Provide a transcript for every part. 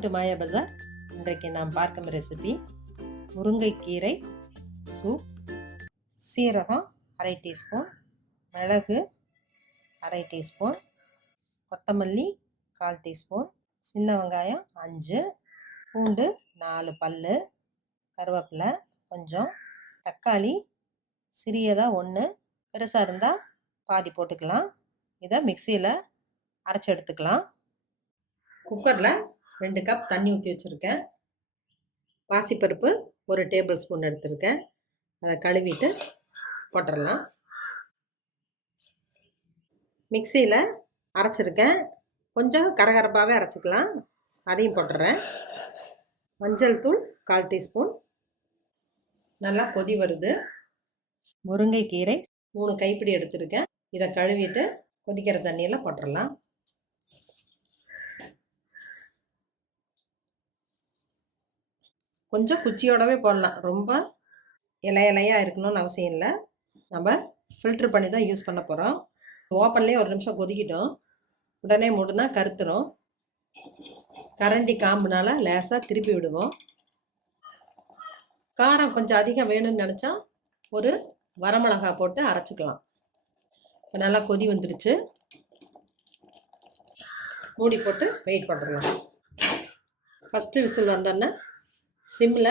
Welcome to மாயா பஜார். இன்றைக்கு நாம் பார்க்கும் ரெசிபி முருங்கை கீரை சூப். சீரகம் 1/2 டீஸ்பூன், மிளகு 1/2 டீஸ்பூன், கொத்தமல்லி 1/4 டீஸ்பூன், சின்ன வெங்காயம் 5, பூண்டு 4 பல்லு, கருவேப்பிலை கொஞ்சம், தக்காளி சிறியதாக 1, பெருசாக இருந்தால் பாதி போட்டுக்கலாம். இதை மிக்சியில் அரைச்சி எடுத்துக்கலாம். குக்கரில் 2 கப் தண்ணி ஊற்றி வச்சுருக்கேன். பாசிப்பருப்பு 1 டேபிள் ஸ்பூன் எடுத்துருக்கேன். அதை கழுவிட்டு போட்டுடலாம். மிக்சியில் அரைச்சிருக்கேன். கொஞ்சம் கரகரப்பாகவே அரைச்சிக்கலாம். அதையும் போட்டுறேன். மஞ்சள் தூள் 1/4 டீஸ்பூன். நல்லா கொதி வருது. முருங்கை கீரை 3 கைப்பிடி எடுத்துருக்கேன். இதை கழுவிட்டு கொதிக்கிற தண்ணியில் போட்டுடலாம். கொஞ்சம் குச்சியோடவே போடலாம். ரொம்ப இலையாக இருக்கணும்னு அவசியம் இல்லை. நம்ம ஃபில்ட்ரு பண்ணி தான் யூஸ் பண்ண போகிறோம். ஓப்பன்லேயே 1 நிமிஷம் கொதிக்கிட்டோம். உடனே மூடுனா கருத்துரும். கரண்டி காம்புனால லேசாக திருப்பி விடுவோம். காரம் கொஞ்சம் அதிகம் வேணும்னு நினச்சா ஒரு வரமிளகா போட்டு அரைச்சிக்கலாம். இப்போ நல்லா கொதி வந்துடுச்சு. மூடி போட்டு வெயிட் பண்ணிடலாம். ஃபஸ்ட்டு விசில் வந்தோன்னே சிம்மில்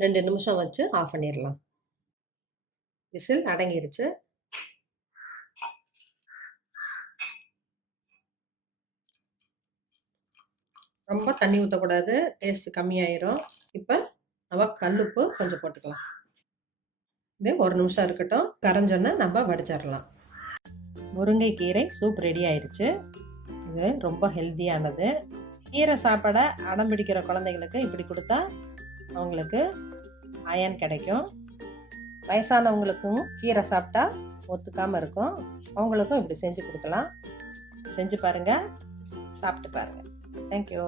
2 நிமிஷம் வச்சு ஆஃப் பண்ணிடலாம். விசில் அடங்கிருச்சு. ரொம்ப தண்ணி ஊற்றக்கூடாது, டேஸ்ட்டு கம்மியாயிரும். இப்போ நம்ம கல்லுப்பு கொஞ்சம் போட்டுக்கலாம். இது 1 நிமிஷம் இருக்கட்டும். கரைஞ்சோன்னா நம்ம வடிச்சிடலாம். முருங்கை கீரை சூப் ரெடி ஆயிடுச்சு. இது ரொம்ப ஹெல்த்தியானது. கீரை சாப்பாடை அடம் பிடிக்கிற குழந்தைங்களுக்கு இப்படி கொடுத்தா அவங்களுக்கு அயன் கிடைக்கும். வயசானவங்களுக்கும் கீரை சாப்பிட்டா ஒத்துக்காமல் இருக்கும். அவங்களுக்கும் இப்படி செஞ்சு கொடுக்கலாம். செஞ்சு பாருங்கள், சாப்பிட்டு பாருங்கள். தேங்க்யூ.